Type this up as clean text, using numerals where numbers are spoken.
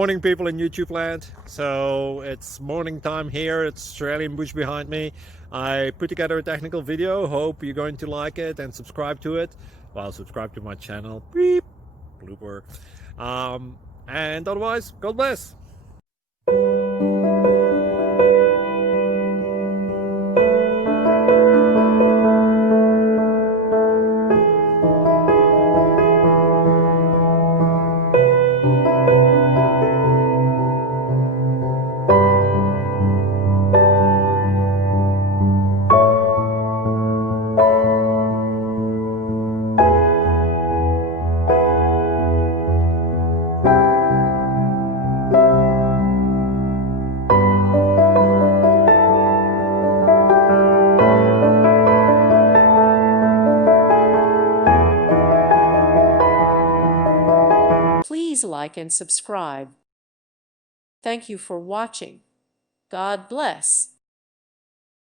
Morning people in YouTube land. So it's morning time here. It's Australian bush behind me. I put together a technical video. Hope you're going to like it and subscribe to it. Well, subscribe to my channel. Beep. Blooper. And otherwise, God bless. Please like and subscribe. Thank you for watching. God bless.